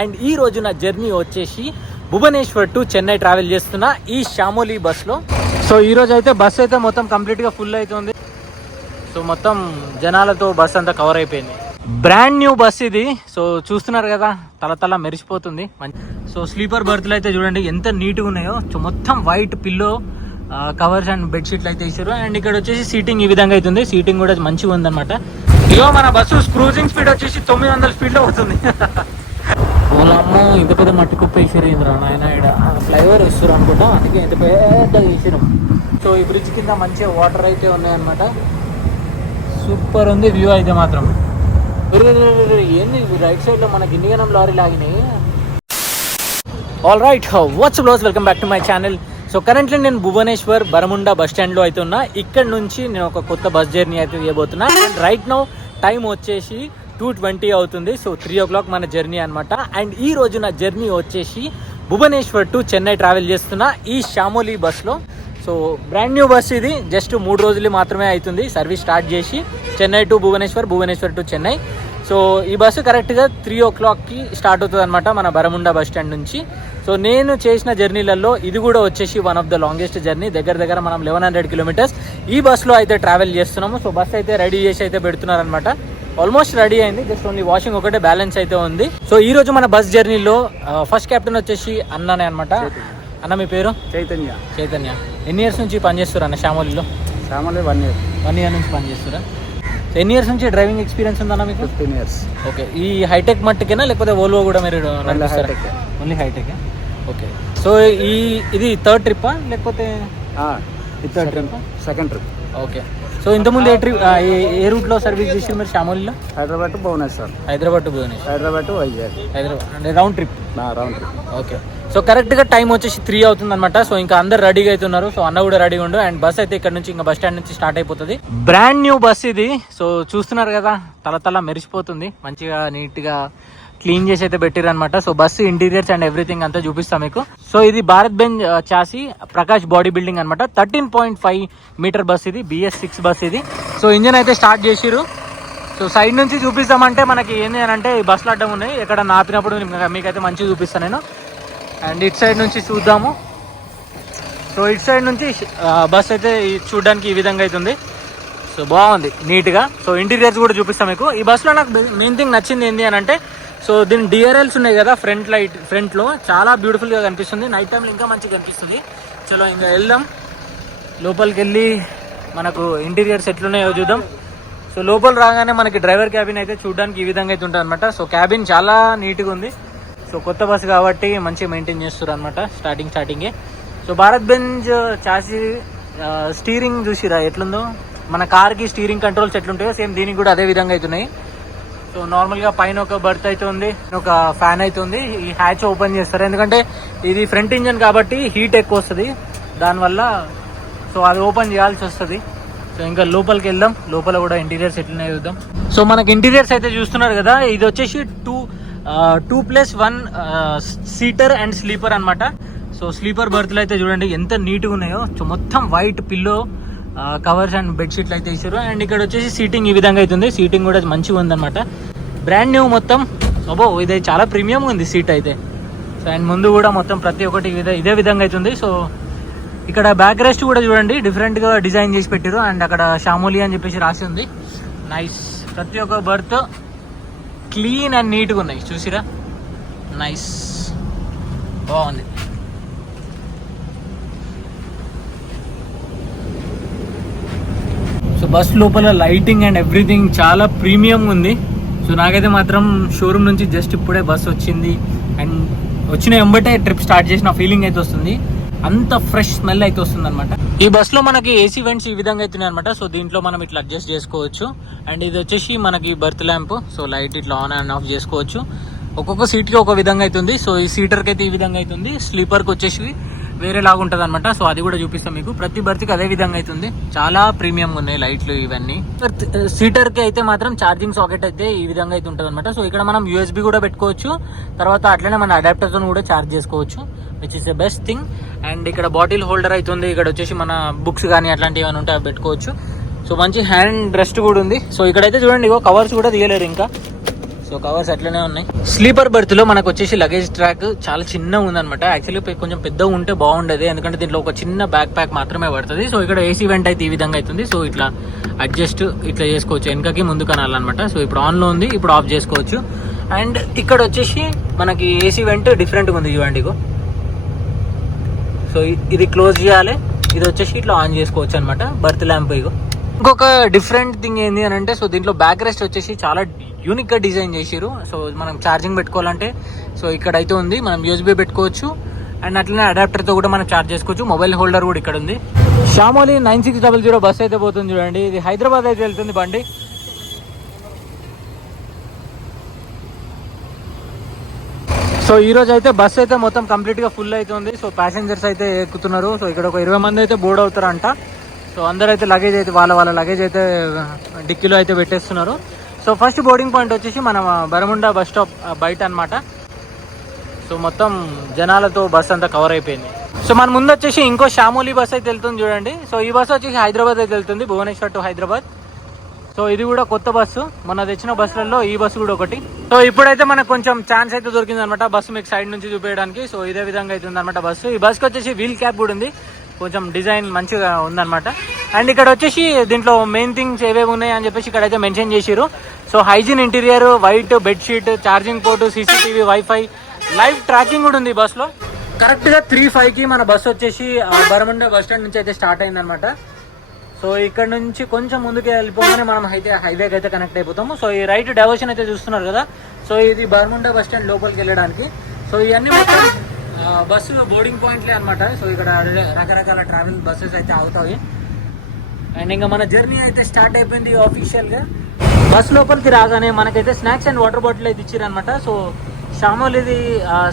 And ఈ రోజు నా జర్నీ వచ్చేసి భువనేశ్వర్ టు చెన్నై ట్రావెల్ చేస్తున్నా ఈ షామోలీ బస్లో. సో ఈ రోజు అయితే బస్ అయితే మొత్తం కంప్లీట్గా ఫుల్ అవుతుంది. సో మొత్తం జనాలతో బస్ అంతా కవర్ అయిపోయింది. బ్రాండ్ న్యూ బస్ ఇది. సో చూస్తున్నారు కదా, తల మెరిసిపోతుంది. సో స్లీపర్ బర్త్లు అయితే చూడండి ఎంత నీట్గా ఉన్నాయో. సో మొత్తం వైట్ పిల్లో కవర్స్ అండ్ బెడ్షీట్లు అయితే ఇచ్చారు. అండ్ ఇక్కడ వచ్చేసి సీటింగ్ ఈ విధంగా అవుతుంది. సీటింగ్ కూడా మంచిగా ఉందన్నమాట. ఇగో మన బస్సు క్రూజింగ్ స్పీడ్ వచ్చేసి 900 స్పీడ్లో అవుతుంది. ఓలమ్మో, ఇంత పెద్ద మట్టి కుప్ప వేసారు ఇంద్ర నాయన. ఇక్కడ ఫ్లైఓవర్ వేస్తారు అనుకుంటా, అందుకే ఇంత పెద్దగా వేసారు. సో ఈ బ్రిడ్జ్ కింద మంచిగా వాటర్ అయితే ఉన్నాయన్నమాట. సూపర్ ఉంది వ్యూ అయితే మాత్రం. ఏంది రైట్ సైడ్ లో మనకి ఇండియన్ లారీ లాగినాయి. ఆల్ రైట్, వాట్స్ బ్లాస్, welcome back to my channel. So currently నేను భువనేశ్వర్ బరముండా బస్ స్టాండ్లో అయితే ఉన్నా. ఇక్కడ నుంచి నేను ఒక కొత్త బస్ జర్నీ అయితే చేయబోతున్నా. అండ్ రైట్ నౌ టైం వచ్చేసి 2:20 అవుతుంది. సో 3 o'clock మన జర్నీ అనమాట. అండ్ ఈ రోజు నా జర్నీ వచ్చేసి భువనేశ్వర్ టు చెన్నై ట్రావెల్ చేస్తున్నా ఈ షామోలీ బస్లో. సో బ్రాండ్ న్యూ బస్ ఇది. జస్ట్ 3 రోజులు మాత్రమే అవుతుంది సర్వీస్ స్టార్ట్ చేసి. Chennai to Bhubaneswar, Bhubaneswar to Chennai. So ఈ బస్సు కరెక్ట్గా 3 o'clockకి స్టార్ట్ అవుతుంది అనమాట మన బరముండా బస్ స్టాండ్ నుంచి. సో నేను చేసిన జర్నీలలో ఇది కూడా వచ్చేసి one of the longest journey. దగ్గర మనం 1100 kilometers ఈ బస్లో అయితే ట్రావెల్ చేస్తున్నాము. సో బస్ అయితే రెడీ చేసి అయితే పెడుతున్నారనమాట. ఆల్మోస్ట్ రెడీ అయింది, జస్ట్ ఓన్లీ వాషింగ్ ఒకటే బ్యాలెన్స్ అయితే ఉంది. సో ఈ రోజు మన బస్ జర్నీలో ఫస్ట్ కెప్టెన్ వచ్చేసి అన్ననే అనమాట. అన్న మీ పేరు? చైతన్య. ఎన్ని ఇయర్స్ నుంచి పనిచేస్తారు అన్న షామోలీలో? 1 year నుంచి పనిచేస్తారా? ఎన్ని ఇయర్స్ నుంచి డ్రైవింగ్ ఎక్స్పీరియన్స్ ఉందన్న మీకు? 15 years. ఓకే. ఈ హైటెక్ మట్టుకేనా లేకపోతే ఓల్వో కూడా మీరు నడిపిస్తారా? Only hitech. ఓకే. సో ఇది థర్డ్ ట్రిప్పా లేకపోతే? Third trip, second trip. Okay. So ఇంతకుముందు ఏ రూట్లో సర్వీస్ చేసి మీరు షామోలీలో? హైదరాబాద్ టు భువనేశ్వర్, హైదరాబాద్ టు వైజాగ్, అంటే రౌండ్ ట్రిప్. ఓకే. సో కరెక్ట్గా టైం వచ్చేసి 3 అవుతుంది అనమాట. సో ఇంకా అందరు రెడీగా అవుతున్నారు. సో అన్న కూడా రెడీగా ఉండు. అండ్ బస్ అయితే ఇక్కడ నుంచి ఇంకా బస్ స్టాండ్ నుంచి స్టార్ట్ అయిపోతుంది. బ్రాండ్ న్యూ బస్ ఇది. సో చూస్తున్నారు కదా, తల మెరిసిపోతుంది. మంచిగా నీట్గా క్లీన్ చేసి అయితే పెట్టారు అనమాట. So bus interiors and everything అంతా చూపిస్తాం మీకు. సో ఇది Bharat Benz chassis Prakash body building అనమాట. 13.5 meter బస్ ఇది, BS6 బస్ ఇది. సో ఇంజన్ అయితే స్టార్ట్ చేసిరు. సో సైడ్ నుంచి చూపిస్తామంటే మనకి ఏంటి అని అంటే ఈ బస్సులు అడ్డం ఉన్నాయి. ఎక్కడ నాపినప్పుడు మీకైతే మంచిగా చూపిస్తాను నేను. అండ్ ఇటు సైడ్ నుంచి చూద్దాము. సో ఇటు సైడ్ నుంచి బస్ అయితే చూడడానికి ఈ విధంగా అవుతుంది. సో బాగుంది నీట్గా. సో ఇంటీరియర్స్ కూడా చూపిస్తాం మీకు. ఈ బస్సులో నాకు మెయిన్ థింగ్ నచ్చింది ఏంటి అని అంటే, సో దీని DRLs ఉన్నాయి కదా ఫ్రంట్లో చాలా బ్యూటిఫుల్గా కనిపిస్తుంది. నైట్ టైంలో ఇంకా మంచిగా కనిపిస్తుంది. చలో ఇంకా వెళ్దాం, లోపలికి వెళ్ళి మనకు ఇంటీరియర్స్ ఎట్లున్నాయో చూద్దాం. సో లోపల రాగానే మనకి డ్రైవర్ క్యాబిన్ అయితే చూడడానికి ఈ విధంగా అయితే ఉంటుంది అనమాట. సో క్యాబిన్ చాలా నీట్గా ఉంది. సో కొత్త బస్సు కాబట్టి మంచిగా మెయింటైన్ చేస్తారు అనమాట స్టార్టింగే. So Bharat Benz chassis steering చూసిరా ఎట్లుందో, మన కార్కి స్టీరింగ్ కంట్రోల్స్ ఎట్లుంటాయో సేమ్ దీనికి కూడా అదే విధంగా అవుతున్నాయి. సో నార్మల్గా పైన ఒక బర్త్ అయితే ఉంది, ఒక ఫ్యాన్ అయితే ఉంది. ఈ హ్యాచ్ ఓపెన్ చేస్తారు ఎందుకంటే ఇది ఫ్రంట్ ఇంజన్ కాబట్టి హీట్ ఎక్కువ వస్తుంది దానివల్ల. సో అది ఓపెన్ చేయాల్సి వస్తుంది. సో ఇంకా లోపలికి వెళ్దాం, లోపల కూడా ఇంటీరియర్స్ ఎట్లున్నాయో చూద్దాం. సో మనకి ఇంటీరియర్స్ అయితే చూస్తున్నారు కదా, ఇది వచ్చేసి 2+1 సీటర్ అండ్ స్లీపర్ అనమాట. సో స్లీపర్ బర్త్లు అయితే చూడండి ఎంత నీట్గా ఉన్నాయో. సో మొత్తం వైట్ పిల్లో కవర్స్ అండ్ బెడ్షీట్లు అయితే ఇచ్చారు. అండ్ ఇక్కడ వచ్చేసి సీటింగ్ ఈ విధంగా అవుతుంది. సీటింగ్ కూడా మంచిగా ఉందన్నమాట. బ్రాండ్ న్యూ మొత్తం. అబ్బో ఇది చాలా ప్రీమియం ఉంది సీట్ అయితే. సో అండ్ ముందు కూడా మొత్తం ప్రతి ఒక్కటి ఇదే విధంగా అవుతుంది. సో ఇక్కడ బ్యాక్ రెస్ట్ కూడా చూడండి డిఫరెంట్గా డిజైన్ చేసి పెట్టారు. అండ్ అక్కడ షామోలీ అని చెప్పేసి రాసి ఉంది. నైస్. ప్రతి ఒక్క బర్త్ క్లీన్ అండ్ నీట్గా ఉన్నాయి చూసిరా. నైస్, బాగుంది. సో బస్ లోపల లైటింగ్ అండ్ ఎవ్రీథింగ్ చాలా ప్రీమియం ఉంది. సో నాకైతే మాత్రం షోరూమ్ నుంచి జస్ట్ ఇప్పుడే బస్ వచ్చింది అండ్ వచ్చిన వెంబటే ట్రిప్ స్టార్ట్ చేసిన ఫీలింగ్ అయితే వస్తుంది. అంత ఫ్రెష్ స్మెల్ అయితే వస్తుంది అనమాట. ఈ బస్ లో మనకి AC వెంట్స్ ఈ విధంగా అవుతున్నాయి అనమాట. సో దీంట్లో మనం ఇట్లా అడ్జస్ట్ చేసుకోవచ్చు. అండ్ ఇది వచ్చేసి మనకి బర్త్ ల్యాంప్. సో లైట్ ఇట్లా ఆన్ అండ్ ఆఫ్ చేసుకోవచ్చు. ఒక్కొక్క సీట్ కి ఒక విధంగా అవుతుంది. సో ఈ సీటర్ కి అయితే ఈ విధంగా అవుతుంది, స్లీపర్ కి వచ్చేసి వేరే లాగా ఉంటుంది అనమాట. సో అది కూడా చూపిస్తాం మీకు. ప్రతి బర్త్ కి అదే విధంగా అవుతుంది. చాలా ప్రీమియం ఉన్నాయి లైట్లు ఇవన్నీ. సీటర్ కి అయితే మాత్రం ఛార్జింగ్ సాకెట్ అయితే ఈ విధంగా అయితే ఉంటుంది అనమాట. సో ఇక్కడ మనం USB కూడా పెట్టుకోవచ్చు. తర్వాత అట్లనే మన అడాప్టర్ తో కూడా ఛార్జ్ చేసుకోవచ్చు, which is the best thing. And ఇక్కడ బాటిల్ హోల్డర్ అవుతుంది. ఇక్కడ వచ్చేసి మన బుక్స్ కానీ అట్లాంటివి ఏమైనా ఉంటే అవి పెట్టుకోవచ్చు. సో మంచి హ్యాండ్ రెస్ట్ కూడా ఉంది. సో ఇక్కడైతే చూడండి, కవర్స్ కూడా తీయలేరు ఇంకా. సో కవర్స్ అట్లనే ఉన్నాయి. స్లీపర్ బర్త్ లో మనకు వచ్చేసి లగేజ్ ట్రాక్ చాలా చిన్నగా ఉందన్నమాట. యాక్చువల్లీ కొంచెం పెద్దగా ఉంటే బాగుండేది, ఎందుకంటే దీంట్లో ఒక చిన్న బ్యాక్ ప్యాక్ మాత్రమే పడుతుంది. సో ఇక్కడ ఏసీ వెంట్ అయితే ఈ విధంగా అవుతుంది. సో ఇట్లా అడ్జస్ట్ ఇట్లా చేసుకోవచ్చు, వెనకకి ముందు కనాలన్నమాట. సో ఇప్పుడు ఆన్ లో ఉంది, ఇప్పుడు ఆఫ్ చేసుకోవచ్చు. అండ్ ఇక్కడ వచ్చేసి మనకి ఏసీ వెంట్ డిఫరెంట్గా ఉంది చూడండి. సో ఇది క్లోజ్ చేయాలి, ఇది వచ్చేసి ఇట్లా ఆన్ చేసుకోవచ్చు అనమాట. Birth lamp. ఇంకొక డిఫరెంట్ థింగ్ ఏంది అని అంటే, సో దీంట్లో బ్యాక్ రెస్ట్ వచ్చేసి చాలా యూనిక్ గా డిజైన్ చేసారు. సో మనం ఛార్జింగ్ పెట్టుకోవాలంటే సో ఇక్కడ అయితే ఉంది, మనం యూఎస్బీ పెట్టుకోవచ్చు. అండ్ అట్లనే అడాప్టర్ తో కూడా మనం ఛార్జ్ చేసుకోవచ్చు. మొబైల్ హోల్డర్ కూడా ఇక్కడ ఉంది. షామోలి 9600 బస్ అయితే పోతుంది చూడండి. ఇది హైదరాబాద్ అయితే వెళ్తుంది బండి. సో ఈ రోజు అయితే బస్ అయితే మొత్తం కంప్లీట్ గా ఫుల్ అవుతుంది. సో ప్యాసింజర్స్ అయితే ఎక్కుతున్నారు. సో ఇక్కడ ఒక 20 మంది అయితే బోర్డ్ అవుతారంట. సో అందరూ అయితే లగేజ్ అయితే వాళ్ళ లగేజ్ అయితే డిక్కీలో అయితే పెట్టేస్తున్నారు. సో ఫస్ట్ బోర్డింగ్ పాయింట్ వచ్చేసి మన బరముండా బస్ స్టాప్ బయట అనమాట. సో మొత్తం జనాలతో బస్ అంతా కవర్ అయిపోయింది. సో మన ముందు వచ్చేసి ఇంకో షామోలి బస్ అయితే వెళ్తుంది చూడండి. సో ఈ బస్ వచ్చేసి హైదరాబాద్ అయితే వెళ్తుంది, భువనేశ్వర్ టు హైదరాబాద్. సో ఇది కూడా కొత్త బస్సు, మొన్న తెచ్చిన బస్సులలో ఈ బస్సు కూడా ఒకటి. సో ఇప్పుడైతే మనకు కొంచెం ఛాన్స్ అయితే దొరికింది అనమాట బస్సు మీకు సైడ్ నుంచి చూపించడానికి. సో ఇదే విధంగా అయితే ఉందన్నమాట బస్సు. ఈ బస్కి వచ్చేసి వీల్ క్యాప్ కూడా ఉంది, కొంచెం డిజైన్ మంచిగా ఉందన్నమాట. అండ్ ఇక్కడ వచ్చేసి దీంట్లో మెయిన్ థింగ్స్ ఏవేవి ఉన్నాయి అని చెప్పేసి ఇక్కడ అయితే మెన్షన్ చేసిరు. So hygiene interior, white bedsheet, charging port, CCTV, wifi, live tracking కూడా ఉంది బస్ లో. కరెక్ట్ గా 3:05 మన బస్సు వచ్చేసి బరముండా బస్ స్టాండ్ నుంచి అయితే స్టార్ట్ అయింది అనమాట. సో ఇక్కడ నుంచి కొంచెం ముందుకు వెళ్ళిపోగానే మనం అయితే హైవేకి అయితే కనెక్ట్ అయిపోతాము. సో ఈ రైట్ డైవర్షన్ అయితే చూస్తున్నారు కదా. సో ఇది బరముండా బస్ స్టాండ్ లోపలికి వెళ్ళడానికి. సో ఇవన్నీ మొత్తం బస్సు బోర్డింగ్ పాయింట్లే అనమాట. సో ఇక్కడ రకరకాల ట్రావెల్ బస్సెస్ అయితే అవుతాయి. అండ్ ఇంకా మన జర్నీ అయితే స్టార్ట్ అయిపోయింది ఆఫీషియల్ గా. బస్ లోపలికి రాగానే మనకైతే స్నాక్స్ అండ్ వాటర్ బాటిల్ అయితే ఇచ్చారనమాట. సో షామోలిది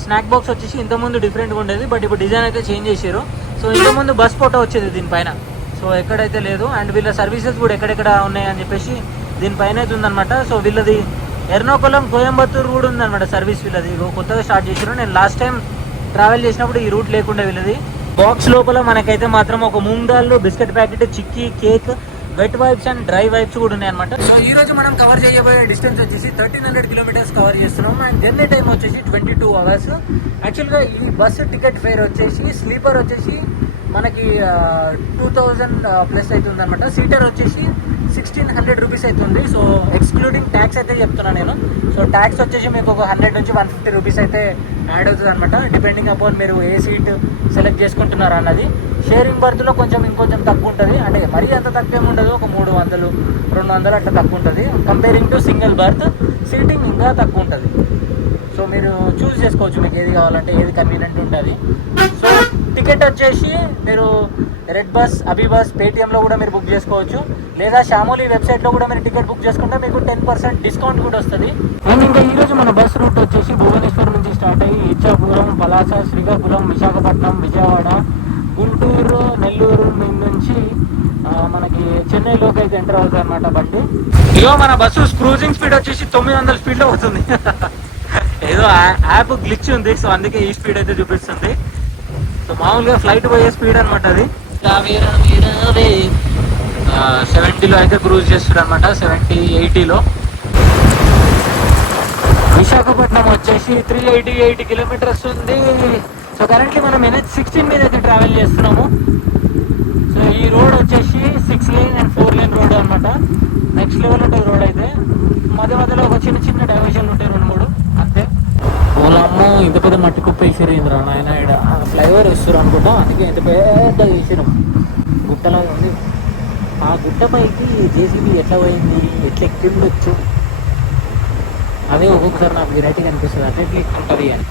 స్నాక్ బాక్స్ వచ్చేసి ఇంతకుముందు డిఫరెంట్గా ఉండేది, బట్ ఇప్పుడు డిజైన్ అయితే చేంజ్ చేశారు. సో ఇంతకుముందు బస్ ఫోటో వచ్చేది దీనిపైన, సో ఎక్కడైతే లేదు. అండ్ వీళ్ళ సర్వీసెస్ కూడా ఎక్కడెక్కడ ఉన్నాయని చెప్పేసి దీనిపైన అయితే ఉందన్నమాట. సో వీళ్ళది ఎర్నాకుళం, కోయంబత్తూరు కూడా ఉందన్నమాట సర్వీస్ వీళ్ళది. కొత్తగా స్టార్ట్ చేశారు. నేను లాస్ట్ టైం ట్రావెల్ చేసినప్పుడు ఈ రూట్ లేకుండా వీళ్ళది. బాక్స్ లోపల మనకైతే మాత్రం ఒక moong dal, biscuit packet, chikki, cake, wet wipes and dry wipes కూడా ఉన్నాయి అనమాట. సో ఈ రోజు మనం కవర్ చేయబోయే డిస్టెన్స్ వచ్చేసి 1300 కిలోమీటర్స్ కవర్ చేస్తున్నాం. అండ్ జర్నీ టైం వచ్చేసి 22 అవర్స్. యాక్చువల్గా ఈ బస్సు టికెట్ ఫేర్ వచ్చేసి స్లీపర్ వచ్చేసి మనకి 2000 ప్లస్ అవుతుంది అనమాట. సీటర్ వచ్చేసి 1600 రూపీస్ అవుతుంది. సో ఎక్స్క్లూడింగ్ ట్యాక్స్ అయితే చెప్తున్నాను నేను. సో ట్యాక్స్ వచ్చేసి మీకు ఒక 100 నుంచి 150 రూపీస్ అయితే యాడ్ అవుతుంది అనమాట, డిపెండింగ్ అపాన్ మీరు ఏ సీట్ సెలెక్ట్ చేసుకుంటున్నారు అన్నది. షేరింగ్ బర్త్లో కొంచెం ఇంకొంచెం తక్కువ ఉంటుంది, అంటే మరీ అంత తక్కువ ఏమి ఉండదు, ఒక 300, 200 అట్లా తక్కువ ఉంటుంది. Comparing to single birth seating ఇంకా తక్కువ ఉంటుంది. సో మీరు చూస్ చేసుకోవచ్చు మీకు ఏది కావాలంటే, ఏది కన్వీనియంట్ ఉంటుంది. సో టికెట్ వచ్చేసి మీరు రెడ్ బస్, అభి బస్, పేటిఎంలో కూడా మీరు బుక్ చేసుకోవచ్చు, లేదా షామోలి వెబ్సైట్లో కూడా మీరు టికెట్ బుక్ చేసుకుంటే మీకు 10% డిస్కౌంట్ కూడా వస్తుంది. అండ్ ఇంకా ఈరోజు మన బస్ రూట్ వచ్చేసి భువనేశ్వర్ నుంచి స్టార్ట్ అయ్యి ఇచ్చాపురం, పలాస, శ్రీకాకుళం, విశాఖపట్నం, విజయవాడ, గుంటూరు, నెల్లూరు నుంచి మనకి చెన్నైలోకి అయితే ఎంటర్ అవుతుంది అనమాట బండి. ఇగో మన బస్సు క్రూజింగ్ స్పీడ్ వచ్చేసి 900 స్పీడ్లో అవుతుంది. ఏదో యాప్ గ్లిచ్ ఉంది, సో అందుకే ఈ స్పీడ్ అయితే చూపిస్తుంది. సో మామూలుగా ఫ్లైట్ పోయే స్పీడ్ అనమాట అది. 70లో అయితే క్రూజ్ చేస్తుంది అనమాట, 70, 80లో. విశాఖపట్నం వచ్చేసి 388 కిలోమీటర్స్ ఉంది. సో కరెంట్లీ మనం NH16 మీద అయితే ట్రావెల్ చేస్తున్నాము. సో ఈ రోడ్ వచ్చేసి 6 లేన్ అండ్ 4 లేన్ రోడ్ అనమాట. నెక్స్ట్ లెవెల్ ఉంటుంది రోడ్ అయితే. మధ్యలో ఒక చిన్న చిన్న డైవర్షన్లు ఉంటాయి, 2-3 అంతే. వాళ్ళమ్మ ఇంత పెద్ద మట్టి కుప్ప వేసారు ఇంద్రా నాయన. ఇక్కడ ఫ్లైఓవర్ వేస్తారు అనుకుంటా, అందుకే ఇంత పెద్ద వేసారు. గుట్టలాగా ఉంది. ఆ గుట్టపైకి జేసీబీ ఎట్లా పోయింది, ఎట్లా ఎక్కిండొచ్చు, అదే ఒక్కొక్కసారి నాకు వెరైటీగా అనిపిస్తుంది. అట్లా ఉంటుంది అని.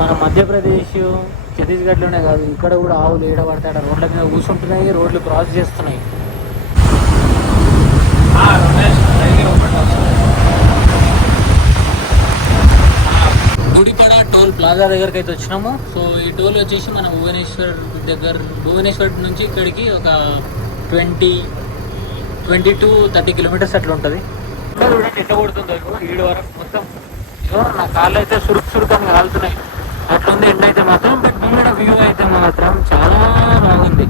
మన మధ్యప్రదేశ్, ఛత్తీస్గఢ్లోనే కాదు, ఇక్కడ కూడా ఆవులు ఏడ పడతాడ రోడ్ల మీద కూర్చుంటున్నాయి, రోడ్లు క్రాస్ చేస్తున్నాయి. గుడిపడ టోల్ ప్లాజా దగ్గరికి అయితే వచ్చినాము. సో ఈ టోల్ వచ్చేసి మన భువనేశ్వర్ నుంచి ఇక్కడికి ఒక 20-30 కిలోమీటర్స్ అట్లా ఉంటుంది. చూడండి ఎట్లా కొడుతుందో ఈడు వరకు మొత్తం. నా కాళ్ళు అయితే సురుకు కాలుతున్నాయి, అట్లుంది ఎండ అయితే మాత్రం. బట్ ఇక్కడ వ్యూ అయితే మాత్రం చాలా బాగుంది.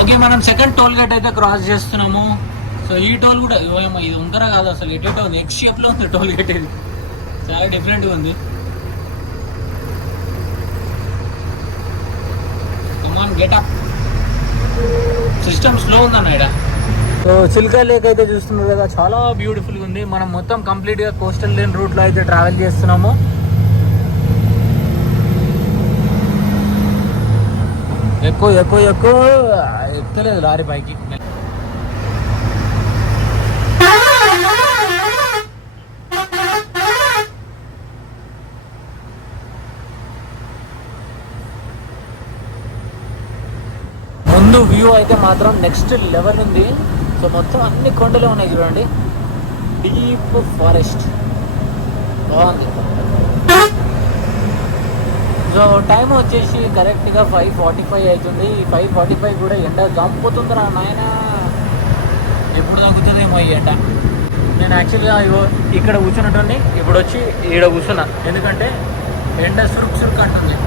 ఓకే, మనం సెకండ్ టోల్ గేట్ అయితే క్రాస్ చేస్తున్నాము. సో సో ఈ టోల్ కూడా ఏమో ఇది ఉందరా కాదు అసలు ఎటేటో ఉంది, ఎక్స్ షేప్ లో ఉంది టోల్ గేట్. ఇది చాలా డిఫరెంట్ గా ఉంది. Come on get up. System slow ఉందన్న ఇక్కడ. సో చిల్కా లేక్ అయితే చూస్తున్నారు కదా, చాలా బ్యూటిఫుల్ గా ఉంది. మనం మొత్తం కంప్లీట్ గా కోస్టల్ లేన్ రూట్ లో అయితే ట్రావెల్ చేస్తున్నాము. ఎక్కువ ఎక్కువ ఎక్కువ ఎక్కలేదు లారీ పైకి. ముందు వ్యూ అయితే మాత్రం నెక్స్ట్ లెవెల్ ఉంది. సో మొత్తం అన్ని కొండలే ఉన్నాయి చూడండి, డీప్ ఫారెస్ట్ బాగుంది. సో టైం వచ్చేసి కరెక్ట్గా 5:45 అవుతుంది. 5:45 కూడా ఎండ చంపుతుందిరా నాయన, ఎప్పుడు తగ్గుతుందేమో ఈ ఎండ. నేను యాక్చువల్గా ఇక్కడ కూర్చున్నట్టు ఇప్పుడు వచ్చి ఈడ కూర్చున్నా, ఎందుకంటే ఎండ సురుకు అంటుంది.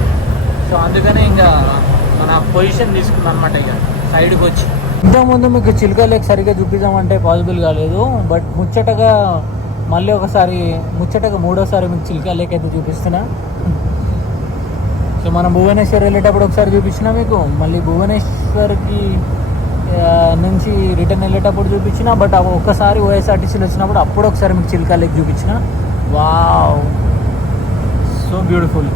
సో అందుకనే ఇంకా మన పొజిషన్ తీసుకున్నాం అనమాట. ఇక సైడ్కి వచ్చి ఇంతకుముందు మీకు చిల్కా లేక్ సరిగ్గా చూపిద్దామంటే పాసిబుల్ కాలేదు. బట్ ముచ్చటగా మళ్ళీ ఒకసారి మూడోసారి మీకు చిల్కా లేక్ అయితే చూపిస్తున్నా. సో మనం భువనేశ్వర్ వెళ్ళేటప్పుడు ఒకసారి చూపించిన మీకు, మళ్ళీ భువనేశ్వర్కి నుంచి రిటర్న్ వెళ్ళేటప్పుడు చూపించిన. బట్ ఒక్కసారి ఓఎస్ఆర్టీసీలో వచ్చినప్పుడు అప్పుడు ఒకసారి మీకు చిల్కా లేక్ చూపించిన. Wow, so beautiful.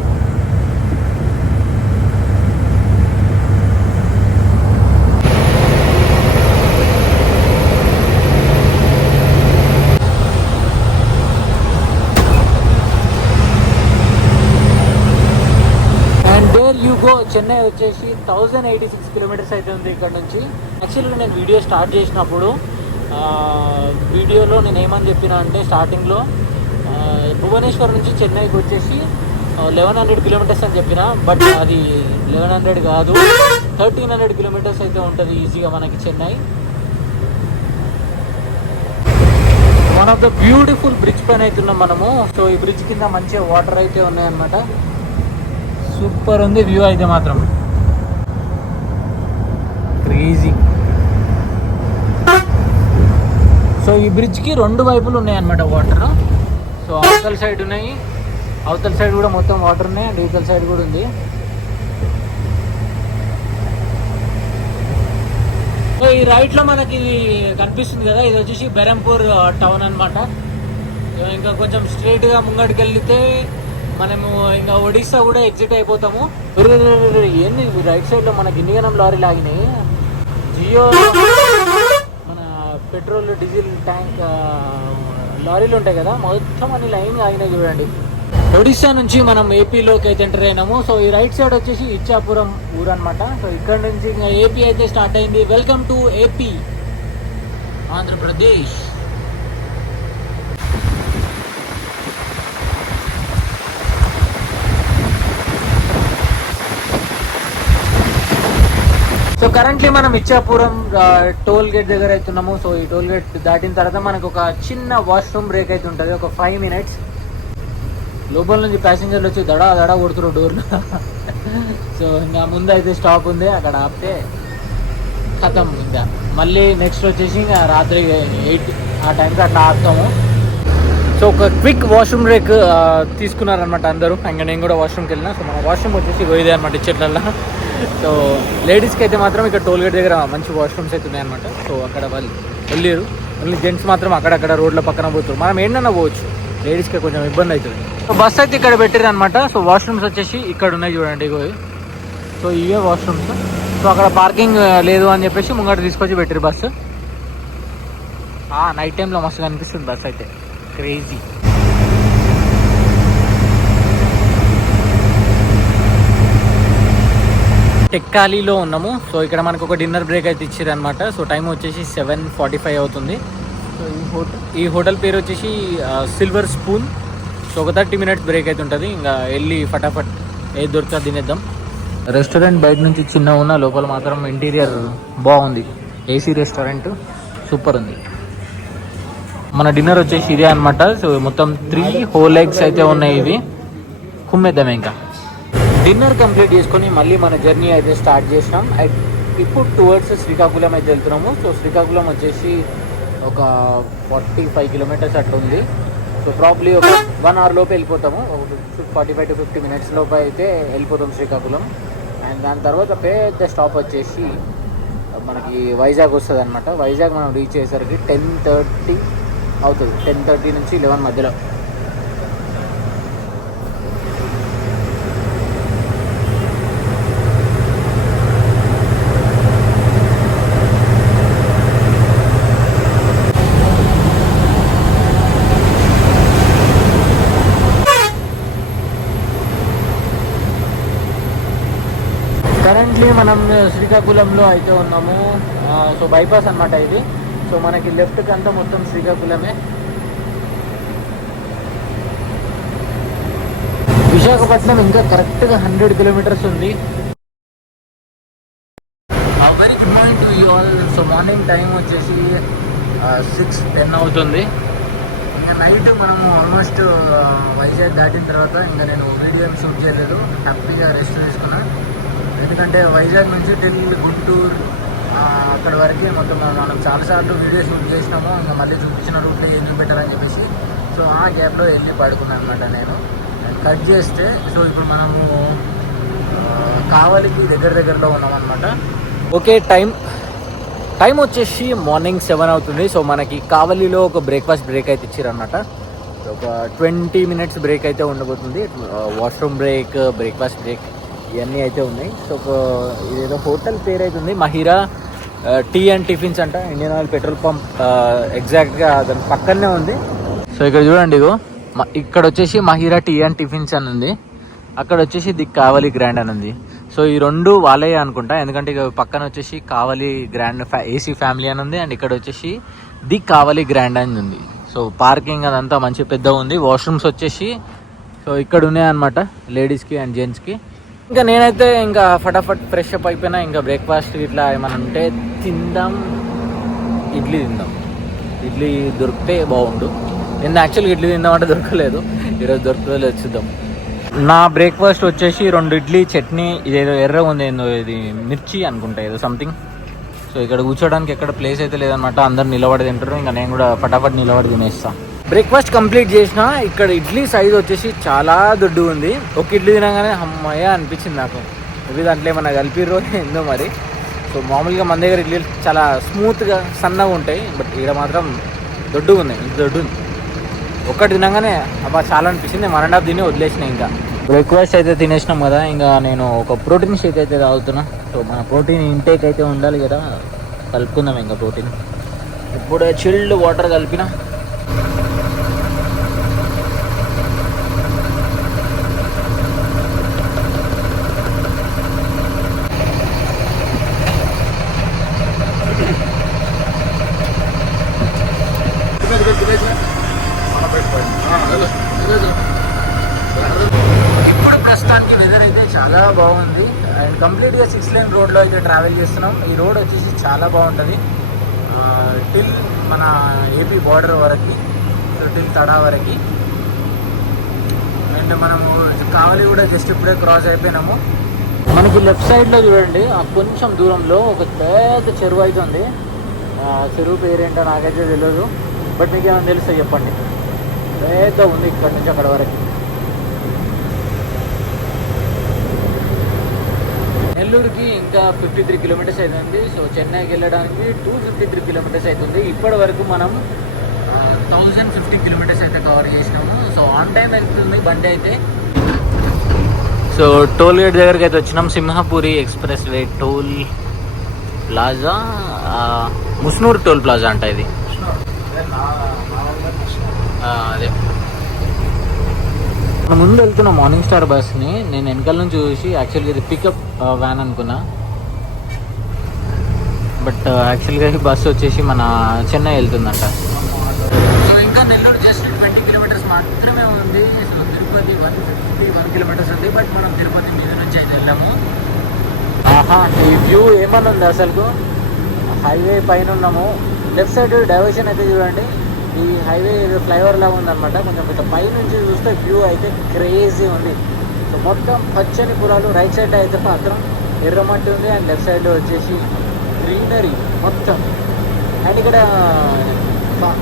చెన్నై వచ్చేసి 1086 కిలోమీటర్స్ అయితే ఉంది ఇక్కడ నుంచి. యాక్చువల్గా నేను వీడియో స్టార్ట్ చేసినప్పుడు వీడియోలో నేను ఏమని చెప్పినా అంటే స్టార్టింగ్లో భువనేశ్వర్ నుంచి చెన్నైకి వచ్చేసి 1100 కిలోమీటర్స్ అని చెప్పిన. బట్ అది 1100 కాదు, 1300 కిలోమీటర్స్ అయితే ఉంటుంది ఈజీగా మనకి Chennai. One of the beautiful bridge పైన అయితే ఉన్నాం మనము. సో ఈ బ్రిడ్జ్ కింద మంచిగా వాటర్ అయితే ఉన్నాయన్నమాట. సూపర్ ఉంది వ్యూ అయితే మాత్రం, క్రేజీ. సో ఈ బ్రిడ్జ్కి 2 వైపులు ఉన్నాయన్నమాట వాటర్. సో అవతల సైడ్ ఉన్నాయి, అవతల సైడ్ కూడా మొత్తం వాటర్ ఉన్నాయి, అండ్ ఇవతల సైడ్ కూడా ఉంది. సో ఈ రైట్లో మనకి ఇది కనిపిస్తుంది కదా, ఇది వచ్చేసి బెరంపూర్ టౌన్ అనమాట. ఇంకా కొంచెం స్ట్రైట్గా ముంగడికి వెళ్తే మనము ఇంకా ఒడిస్సా కూడా ఎగ్జిట్ అయిపోతాము. ఏంది రైట్ సైడ్లో మనకి ఇండియన్ లారీలు ఆగినాయి. జియో మన పెట్రోల్ డీజిల్ ట్యాంక్ లారీలు ఉంటాయి కదా, మొత్తం అన్ని లైన్ ఆగినాయి చూడండి. ఒడిస్సా నుంచి మనం ఏపీలోకి అయితే ఎంటర్ అయినాము. సో ఈ రైట్ సైడ్ వచ్చేసి ఇచ్చాపురం ఊరు అనమాట. సో ఇక్కడ నుంచి ఇంకా ఏపీ అయితే స్టార్ట్ అయింది. Welcome to AP, Andhra Pradesh. So currently మనం ఇచ్చాపురం టోల్ గేట్ దగ్గర అవుతున్నాము. సో ఈ టోల్ గేట్ దాటిన తర్వాత మనకు ఒక చిన్న వాష్రూమ్ బ్రేక్ అయితే ఉంటుంది, ఒక 5 minutes. లోపల నుంచి ప్యాసింజర్లు వచ్చి దడా కొడుతున్నారు డోర్లు. సో ఇంకా ముందు అయితే స్టాప్ ఉంది, అక్కడ ఆపితే ఖతం. ఇంకా మళ్ళీ నెక్స్ట్ వచ్చేసి ఇంకా రాత్రి 8 ఆ టైంకి అట్లా ఆపుతాము. సో ఒక క్విక్ వాష్రూమ్ బ్రేక్ తీసుకున్నారనమాట అందరూ. ఇంకా నేను కూడా వాష్రూమ్కి వెళ్ళినా. సో మన వాష్రూమ్ వచ్చేసి పోయిదే అనమాట చెట్లల్లో. సో లేడీస్కి అయితే మాత్రం ఇక్కడ టోల్ గేట్ దగ్గర మంచి వాష్రూమ్స్ అయితే ఉన్నాయన్నమాట. సో అక్కడ వాళ్ళు వెళ్ళారు, ఓన్లీ జెంట్స్ మాత్రం అక్కడక్కడ రోడ్ల పక్కన పోతారు. మనం ఏంటన్నా పోవచ్చు, లేడీస్కి కొంచెం ఇబ్బంది అవుతుంది. సో బస్ అయితే ఇక్కడ పెట్టారు అనమాట. సో వాష్రూమ్స్ వచ్చేసి ఇక్కడ ఉన్నాయి చూడండి, ఇగో. సో ఇవే వాష్రూమ్స్. సో అక్కడ పార్కింగ్ లేదు అని చెప్పేసి ముంగట తీసుకొచ్చి పెట్టారు బస్సు. నైట్ టైంలో మస్తు కనిపిస్తుంది బస్ అయితే, క్రేజీ. టెక్కాలీలో ఉన్నాము. సో ఇక్కడ మనకు ఒక డిన్నర్ బ్రేక్ అయితే ఇచ్చారు అనమాట. సో టైం వచ్చేసి 7:45 అవుతుంది. సో ఈ హోటల్ పేరు వచ్చేసి సిల్వర్ స్పూన్. సో ఒక 30 minutes బ్రేక్ అయితే ఉంటుంది. ఇంకా వెళ్ళి ఫటాఫట్ ఏది దొరుకుతా తినేద్దాం. రెస్టారెంట్ బయట నుంచి చిన్న ఉన్న, లోపల మాత్రం ఇంటీరియర్ బాగుంది. ఏసీ రెస్టారెంట్ సూపర్ ఉంది. మన డిన్నర్ వచ్చేసి ఇదే అనమాట. సో మొత్తం 3 whole eggs అయితే ఉన్నాయి. ఇవి కుమ్మేద్దాం. ఇంకా డిన్నర్ కంప్లీట్ చేసుకొని మళ్ళీ మన జర్నీ అయితే స్టార్ట్ చేసినాం. ఇప్పుడు టువర్డ్స్ శ్రీకాకుళం అయితే వెళ్తున్నాము. సో శ్రీకాకుళం వచ్చేసి ఒక 45 కిలోమీటర్స్ అట్లా ఉంది. సో ప్రాబ్లీ ఒక 1 hour లోపు వెళ్ళిపోతాము. 45 to 50 minutes లోపు అయితే వెళ్ళిపోతాం శ్రీకాకుళం. అండ్ దాని తర్వాత పెద్ద స్టాప్ వచ్చేసి మనకి వైజాగ్ వస్తుంది అనమాట. వైజాగ్ మనం రీచ్ అయ్యేసరికి 10:30 అవుతుంది. 10:30 నుంచి 11 మధ్యలో. కరెంట్లీ మనం శ్రీకాకుళంలో అయితే ఉన్నాము. సో బైపాస్ అనమాట ఇది. సో మనకి లెఫ్ట్కి అంతా మొత్తం శ్రీకాకుళమే. విశాఖపట్నం ఇంకా కరెక్ట్గా 100 కిలోమీటర్స్ ఉంది. Very good morning to you all. So morning time వచ్చేసి 6:10 అవుతుంది. ఇంకా నైట్ మనము ఆల్మోస్ట్ వైజాగ్ దాటిన తర్వాత ఇంకా నేను వీడియో ఏం షూట్ చేయలేదు. హ్యాపీగా రెస్ట్ తీసుకున్నాను. ఎందుకంటే వైజాగ్ నుంచి ఢిల్లీ, గుంటూరు అక్కడ వరకు మొత్తం మనం చాలాసార్లు వీడియో షూట్ చేసినాము. ఇంకా మళ్ళీ చూపించిన రూట్లో ఏం చూపెట్టాలని చెప్పేసి సో ఆ గ్యాప్లో వెళ్ళి పడుకున్నాను అనమాట నేను. కట్ చేస్తే సో ఇప్పుడు మనము కావలికి దగ్గరలో ఉన్నామన్నమాట. ఓకే, టైం వచ్చేసి మార్నింగ్ 7 అవుతుంది. సో మనకి కావలిలో ఒక బ్రేక్ఫాస్ట్ బ్రేక్ అయితే ఇచ్చారనమాట. ఒక 20 minutes బ్రేక్ అయితే ఉండబోతుంది. వాష్రూమ్ బ్రేక్, బ్రేక్ఫాస్ట్ బ్రేక్ ఇవన్నీ అయితే ఉన్నాయి. సో ఇదేదో హోటల్ పేరు అయితే ఉంది, మహిరా టీ అండ్ టిఫిన్స్ అంట. ఇండియన్ ఆయిల్ పెట్రోల్ పంప్ ఎగ్జాక్ట్గా దాని పక్కనే ఉంది. సో ఇక్కడ చూడండి, ఇగో ఇక్కడ వచ్చేసి మహిరా టీ అండ్ టిఫిన్స్ అని ఉంది. అక్కడ వచ్చేసి ది కావలి గ్రాండ్ అని ఉంది. సో ఈ రెండు వాళ్ళే అనుకుంటా, ఎందుకంటే ఇక పక్కన వచ్చేసి కావలి గ్రాండ్ ఏసీ ఫ్యామిలీ అని ఉంది. అండ్ ఇక్కడ వచ్చేసి ది కావలి గ్రాండ్ అని ఉంది. సో పార్కింగ్ అదంతా మంచి పెద్ద ఉంది. వాష్రూమ్స్ వచ్చేసి సో ఇక్కడ ఉన్నాయి అనమాట, లేడీస్కి అండ్ జెంట్స్కి. ఇంకా నేనైతే ఇంకా ఫటాఫట్ ఫ్రెష్ అప్ అయిపోయినా. ఇంకా బ్రేక్ఫాస్ట్ ఇట్లా ఏమైనా ఉంటే తిందాం. ఇడ్లీ తిందాం. ఇడ్లీ దొరికితే బాగుండు. నిన్న యాక్చువల్గా ఇడ్లీ తిందామంటే దొరకలేదు. ఈరోజు దొరుకుతుందో లేదు చూద్దాం. నా బ్రేక్ఫాస్ట్ వచ్చేసి 2 ఇడ్లీ, చట్నీ, ఇదేదో ఎర్రగా ఉంది, ఏందో ఇది మిర్చి అనుకుంటా, ఏదో సంథింగ్. సో ఇక్కడ కూర్చోడానికి ఎక్కడ ప్లేస్ అయితే లేదనమాట. అందరు నిలబడి తింటారు. ఇంకా నేను కూడా ఫటాఫట్ నిలబడి తినేస్తాను. బ్రేక్ఫాస్ట్ కంప్లీట్ చేసిన. ఇక్కడ ఇడ్లీ సైజ్ వచ్చేసి చాలా దొడ్డు ఉంది. ఒక ఇడ్లీ తినగానే అమ్మయ్య అనిపించింది నాకు. ఇవి దాంట్లో ఏమన్నా కలిపిర్రో ఏందో మరి. సో మామూలుగా మన దగ్గర ఇడ్లీలు చాలా స్మూత్గా సన్నగా ఉంటాయి, బట్ ఇక్కడ మాత్రం దొడ్డుగా ఉన్నాయి. ఇది దొడ్డు ఉంది. ఒక్కటి తినగానే అబ్బా చాలా అనిపించింది. 1.5 తిని వదిలేసిన. ఇంకా బ్రేక్ఫాస్ట్ అయితే తినేసినాం కదా, ఇంకా నేను ఒక ప్రోటీన్ షేక్ అయితే తాగుతున్నా. సో మన ప్రోటీన్ ఇంటేక్ అయితే ఉండాలి కదా, కలుపుకుందాం ఇంకా ప్రోటీన్. ఇప్పుడు చిల్డ్ వాటర్ కలిపిన. ఇప్పుడు ప్రస్తుతానికి వెదర్ అయితే చాలా బాగుంది. అండ్ కంప్లీట్గా 6 lane రోడ్లో అయితే ట్రావెల్ చేస్తున్నాం. ఈ రోడ్ వచ్చేసి చాలా బాగుంటుంది. టిల్ మన ఏపీ బార్డర్ వరకు, టిల్ తడా వరకు. అండ్ మనము కావలి కూడా జస్ట్ ఇప్పుడే క్రాస్ అయిపోయినాము. మనకి లెఫ్ట్ సైడ్లో చూడండి, ఆ కొంచెం దూరంలో ఒక పెద్ద చెరువు అయితే ఉంది. చెరువు పేరేంటో నాకైతే తెలియదు, బట్ మీకు ఏమైనా తెలుసా చెప్పండి. పెద్ద ఉంది ఇక్కడ నుంచి అక్కడ వరకు. నెల్లూరుకి ఇంకా 53 kilometers అవుతుంది. సో చెన్నైకి వెళ్ళడానికి 253 kilometers అవుతుంది. ఇప్పటి వరకు మనం 1050 kilometers అయితే కవర్ చేసినాము. సో ఆన్ టైం వెళ్తుంది బండి అయితే. సో టోల్ గేట్ దగ్గరికి అయితే వచ్చినాం. Simhapuri expressway toll plaza, Musnur toll plaza అంట ఇది. అదే ముందు వెళ్తున్న మార్నింగ్ స్టార్ బస్ని నేను వెనకాల నుంచి చూసి యాక్చువల్గా ఇది పికప్ వ్యాన్ అనుకున్నా, బట్ యాక్చువల్గా ఈ బస్సు వచ్చేసి మన చెన్నై వెళ్తుందంట. సో ఇంకా నెల్లూరు జస్ట్ 20 kilometers మాత్రమే ఉంది. సో తిరుపతి 151 kilometers ఉంది, బట్ మనం తిరుపతి మీద నుంచి అయితే వెళ్ళాము. ఆహా, ఈ వ్యూ ఏమన్నా ఉంది అసలు. హైవే పైన ఉన్నాము. లెఫ్ట్ సైడ్ డైవర్షన్ అయితే చూడండి, ఈ హైవే ఫ్లైఓవర్ లాగా ఉందన్నమాట. కొంచెం ఇట్లా పై నుంచి చూస్తే వ్యూ అయితే క్రేజీ ఉంది. సో మొత్తం పచ్చని పొలాలు. రైట్ సైడ్ అయితే మాత్రం ఎర్రమట్టి ఉంది, అండ్ లెఫ్ట్ సైడ్ వచ్చేసి గ్రీనరీ మొత్తం. అండ్ ఇక్కడ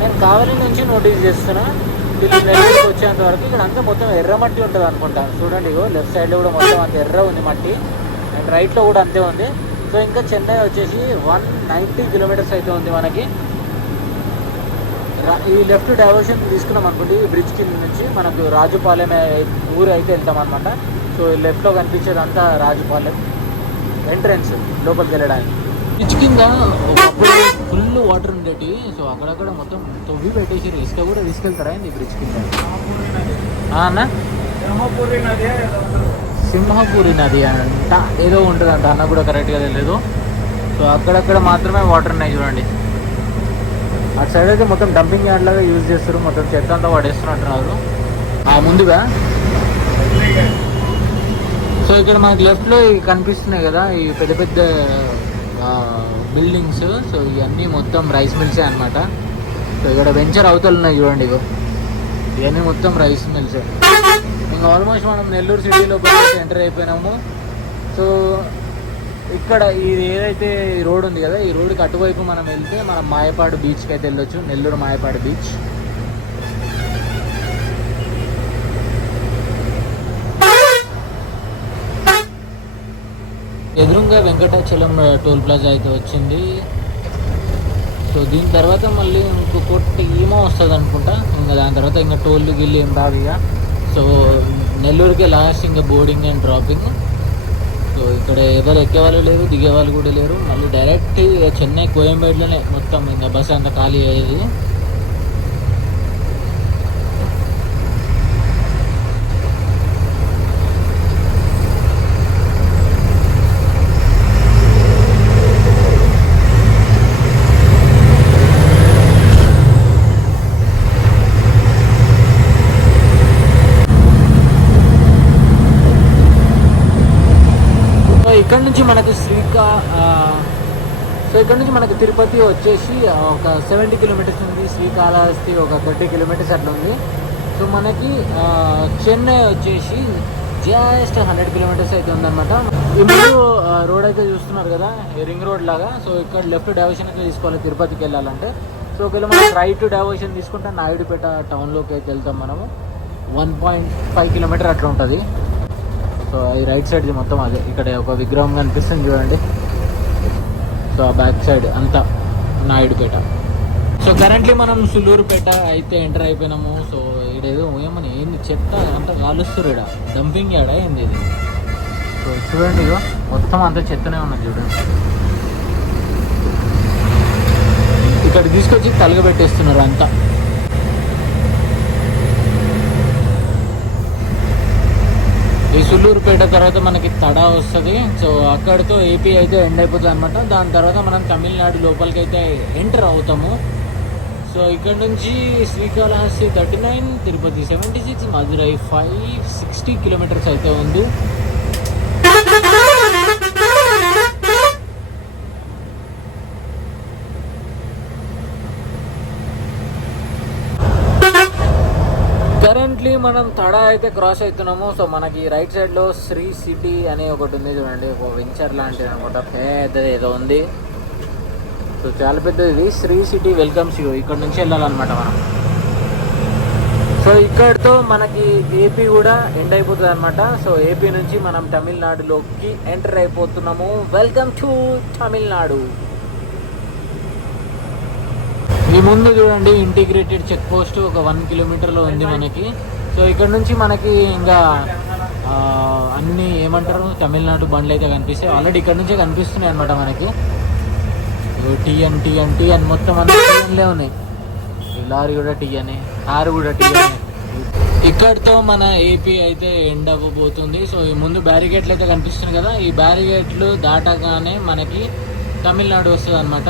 నేను కావలి నుంచి నోటీస్ చేస్తున్నా వీళ్ళు నెల్లూరుకి వచ్చేంత వరకు ఇక్కడ అంతా మొత్తం ఎర్ర మట్టి ఉంటుంది అనుకుంటా. చూడండి ఇగో లెఫ్ట్ సైడ్లో కూడా మొత్తం అంత ఎర్ర ఉంది మట్టి, అండ్ రైట్లో కూడా అంతే ఉంది. సో ఇంకా చెన్నై వచ్చేసి 190 కిలోమీటర్స్ అయితే ఉంది మనకి. ఈ లెఫ్ట్ డైవర్షన్ తీసుకున్నాం అనుకోండి, ఈ బ్రిడ్జ్ కింద నుంచి మనకు రాజుపాలెం ఊరు అయితే వెళ్తాం అనమాట. సో లెఫ్ట్లో కనిపించేది అంతా రాజుపాలెం ఎంట్రన్స్ లోపలికి వెళ్ళడానికి. బ్రిడ్జ్ కింద ఒకప్పుడు ఫుల్ వాటర్ ఉండేటి. సో అక్కడక్కడ మొత్తం తవ్వి పెట్టేసి ఇసుక కూడా తీసుకెళ్తారా ఈ బ్రిడ్జ్ కింద అన్న? సింహపూరి నది అంట ఏదో ఉంటుంది అంట, అన్న కూడా కరెక్ట్గా తెలియదు. సో అక్కడక్కడ మాత్రమే వాటర్ ఉన్నాయి చూడండి. అటు సైడ్ అయితే మొత్తం డంపింగ్ యార్డ్ లాగా యూజ్ చేస్తారు, మొత్తం చెత్త అంతా పడేస్తున్నట్టున్నారు ముందుగా. సో ఇక్కడ మనకి లెఫ్ట్లో కనిపిస్తున్నాయి కదా ఈ పెద్ద పెద్ద బిల్డింగ్స్. సో ఇవన్నీ మొత్తం రైస్ మిల్సే అనమాట. సో ఇక్కడ వెంచర్ అవతలు ఉన్నాయి చూడండి, ఇగో ఇవన్నీ మొత్తం రైస్ మిల్సే. ఇంకా ఆల్మోస్ట్ మనం నెల్లూరు సిటీలో ఎంటర్ అయిపోయినాము. సో ఇక్కడ ఇది ఏదైతే ఈ రోడ్ ఉంది కదా, ఈ రోడ్కి అటువైపు మనం వెళ్తే మనం మాయపాడు బీచ్కి అయితే వెళ్ళొచ్చు, నెల్లూరు మాయపాడు బీచ్. ఎదురుగా వెంకటాచలం టోల్ ప్లాజా అయితే వచ్చింది. సో దీని తర్వాత మళ్ళీ ఇంకొకటి ఏమో వస్తుంది అనుకుంటా. ఇంకా దాని తర్వాత ఇంకా టోల్ గిల్లి ఏం రాదు ఇక. సో నెల్లూరుకే లాస్ట్ ఇంకా బోర్డింగ్ అండ్ డ్రాపింగ్. సో ఇక్కడ ఎవరు ఎక్కేవాళ్ళు లేరు, దిగేవాళ్ళు కూడా లేరు. మళ్ళీ డైరెక్ట్ చెన్నై కోయంబేడులోనే మొత్తం ఇంకా బస్సు అంతా ఖాళీ అయ్యేది. ఇక్కడ నుంచి మనకు ఇక్కడ నుంచి మనకు తిరుపతి వచ్చేసి ఒక 70 కిలోమీటర్స్ ఉంది, శ్రీకాళహస్తి ఒక 30 కిలోమీటర్స్ అట్లా ఉంది. సో మనకి చెన్నై వచ్చేసి జస్ట్ 100 కిలోమీటర్స్ అయితే ఉందన్నమాట. ఇప్పుడు రోడ్ అయితే చూస్తున్నారు కదా రింగ్ రోడ్ లాగా. సో ఇక్కడ లెఫ్ట్ డైవర్షన్ అయితే తీసుకోవాలి తిరుపతికి వెళ్ళాలంటే. సో ఒకవేళ మనం రైట్ డైవర్షన్ తీసుకుంటే నాయుడుపేట టౌన్లోకి అయితే వెళ్తాం మనము. 1.5 కిలోమీటర్ అట్లా ఉంటుంది. సో ఈ రైట్ సైడ్ది మొత్తం అదే. ఇక్కడ ఒక విగ్రహం కనిపిస్తుంది చూడండి. సో ఆ బ్యాక్ సైడ్ అంతా నాయుడుపేట. సో కరెంట్లీ మనం సులూరుపేట అయితే ఎంటర్ అయిపోయినాము. సో ఇదేదో ఏమని ఏంది చెత్త అంతా కాలుస్తారు, ఇక్కడ డంపింగ్ యార్డ్ అయింది ఇది. సో చూడండి ఇగో మొత్తం అంతా చెత్తనే ఉన్నది చూడండి. ఇక్కడ తీసుకొచ్చి తలగబెట్టేస్తున్నారు అంతా. ఈ సుల్లూరుపేట తర్వాత మనకి తడా వస్తుంది. సో అక్కడితో ఏపీ అయితే ఎండ్ అయిపోతుంది అనమాట. దాని తర్వాత మనం తమిళనాడు లోపలికి అయితే ఎంటర్ అవుతాము. సో ఇక్కడ నుంచి శ్రీకాళహస్తి 39, తిరుపతి 76, మధురై 560 కిలోమీటర్స్ అయితే ఉంది. కరెంట్లీ మనం తడా అయితే క్రాస్ అవుతున్నాము. సో మనకి రైట్ సైడ్లో శ్రీ సిటీ అనే ఒకటి ఉంది చూడండి, ఒక వెంచర్ లాంటిది అనుకుంటా, పెద్దది ఏదో ఉంది. సో చాలా పెద్దది శ్రీ సిటీ వెల్కమ్స్ యూ. ఇక్కడ నుంచి వెళ్ళాలన్నమాట మనం. సో ఇక్కడితో మనకి ఏపీ కూడా ఎండ్ అయిపోతుంది అనమాట. సో ఏపీ నుంచి మనం తమిళనాడులోకి ఎంటర్ అయిపోతున్నాము. Welcome to Tamil Nadu. ఈ ముందు చూడండి ఇంటిగ్రేటెడ్ చెక్ పోస్ట్ ఒక 1 కిలోమీటర్లో ఉంది మనకి. సో ఇక్కడ నుంచి మనకి ఇంకా అన్నీ ఏమంటారు తమిళనాడు బండ్లు అయితే కనిపిస్తాయి. ఆల్రెడీ ఇక్కడ నుంచే కనిపిస్తున్నాయి అనమాట మనకి. టీఎన్ మొత్తం అన్ని టీఎన్లే ఉన్నాయి. ఈ లారీ కూడా టీఎన్, కారు కూడా టీఎన్. ఇక్కడితో మన ఏపీ అయితే ఎండ్ అవ్వబోతుంది. సో ఈ ముందు బ్యారిగేట్లు అయితే కనిపిస్తున్నాయి కదా, ఈ బ్యారిగేట్లు దాటగానే మనకి తమిళనాడు వస్తుంది అనమాట.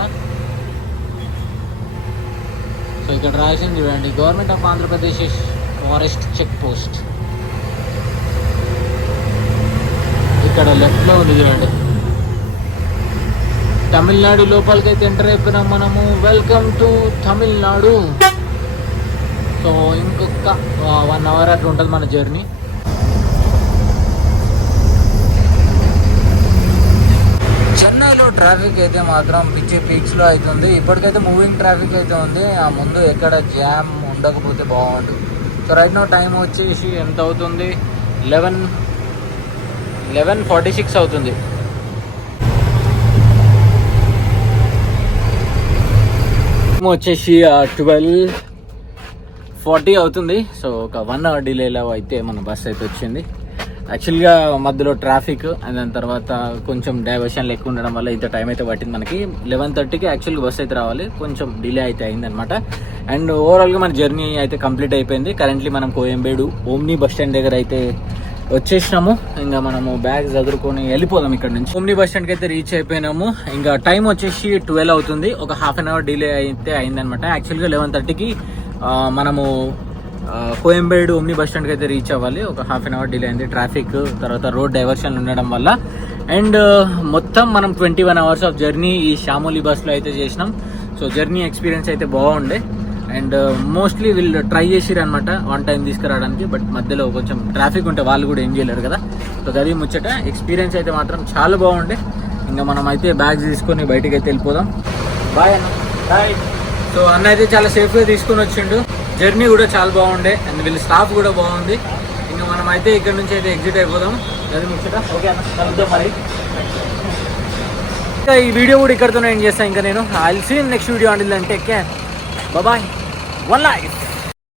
సో ఇక్కడ రాసింది చూడండి, government of Andhra Pradesh forest check post. ఇక్కడ లెఫ్ట్లో ఉంది చూడండి. తమిళనాడు లోపలికి అయితే ఎంటర్ అయిపోయినాం మనము. Welcome to Tamil Nadu. సో ఇంకొక 1 అవర్ అట్లా ఉంటుంది మన జర్నీ. చెన్నైలో ట్రాఫిక్ అయితే మాత్రం పిచ్చి పీక్స్లో అవుతుంది. ఇప్పటికైతే మూవింగ్ ట్రాఫిక్ అయితే ఉంది. ఆ ముందు ఎక్కడ జామ్ ఉండకపోతే బాగుండు. సో రైట్ నో టైం వచ్చేసి ఎంత అవుతుంది, 11:46 అవుతుంది. వచ్చేసి 12:40 అవుతుంది. సో ఒక 1 hour డిలేలో అయితే మన బస్ అయితే వచ్చింది. యాక్చువల్గా మధ్యలో ట్రాఫిక్ అండ్ దాని తర్వాత కొంచెం డైవర్షన్లు ఎక్కువ ఉండడం వల్ల ఇంత టైం అయితే పట్టింది మనకి. 11:30కి యాక్చువల్గా బస్ అయితే రావాలి, కొంచెం డిలే అయితే అయిందనమాట. అండ్ ఓవరాల్గా మన జర్నీ అయితే కంప్లీట్ అయిపోయింది. కరెంట్లీ మనం కోయంబేడు ఓమ్ని బస్ స్టాండ్ దగ్గర అయితే వచ్చేసినాము. ఇంకా మనము బ్యాగ్ చదువుకొని వెళ్ళిపోదాం ఇక్కడ నుంచి. ఓమ్ని బస్ స్టాండ్కి అయితే రీచ్ అయిపోయినాము. ఇంకా టైం వచ్చేసి 12 అవుతుంది. ఒక ½ an hour డిలే అయితే అయిందనమాట. యాక్చువల్గా 11:30కి మనము కోయంబేడు ఓమ్ని బస్ స్టాండ్కి అయితే రీచ్ అవ్వాలి. ఒక ½ an hour డిలే అయింది. ట్రాఫిక్ తర్వాత రోడ్ డైవర్షన్ ఉండడం వల్ల. అండ్ మొత్తం మనం 21 hours ఆఫ్ జర్నీ ఈ షామోలి బస్లో అయితే చేసినాం. సో జర్నీ ఎక్స్పీరియన్స్ అయితే బాగుండే. అండ్ మోస్ట్లీ వీళ్ళు ట్రై చేసిరు అనమాట వన్ టైం తీసుకురావడానికి. బట్ మధ్యలో కొంచెం ట్రాఫిక్ ఉంటే వాళ్ళు కూడా ఏం చేయలేరు కదా. సో అది ముచ్చట. ఎక్స్పీరియన్స్ అయితే మాత్రం చాలా బాగుండే. ఇంకా మనం అయితే బ్యాగ్స్ తీసుకొని బయటికి అయితే వెళ్ళిపోదాం. బాయ్ అన్న. బాయ్. సో అన్న అయితే చాలా సేఫ్గా తీసుకొని వచ్చిండు. జర్నీ కూడా చాలా బాగుండే అండ్ వీళ్ళ స్టాఫ్ కూడా బాగుంది. ఇంకా మనం అయితే ఇక్కడ నుంచి అయితే ఎగ్జిట్ అయిపోదాం. అది ముచ్చట. ఓకే అన్న, కలుద్దాం మరి. ఇంకా ఈ వీడియో కూడా ఇక్కడితోనే ఎండ్ చేస్తాను. ఇంకా నేను ఐల్ సీ నెక్స్ట్ వీడియో అండి. అంటే బాయ్. One life.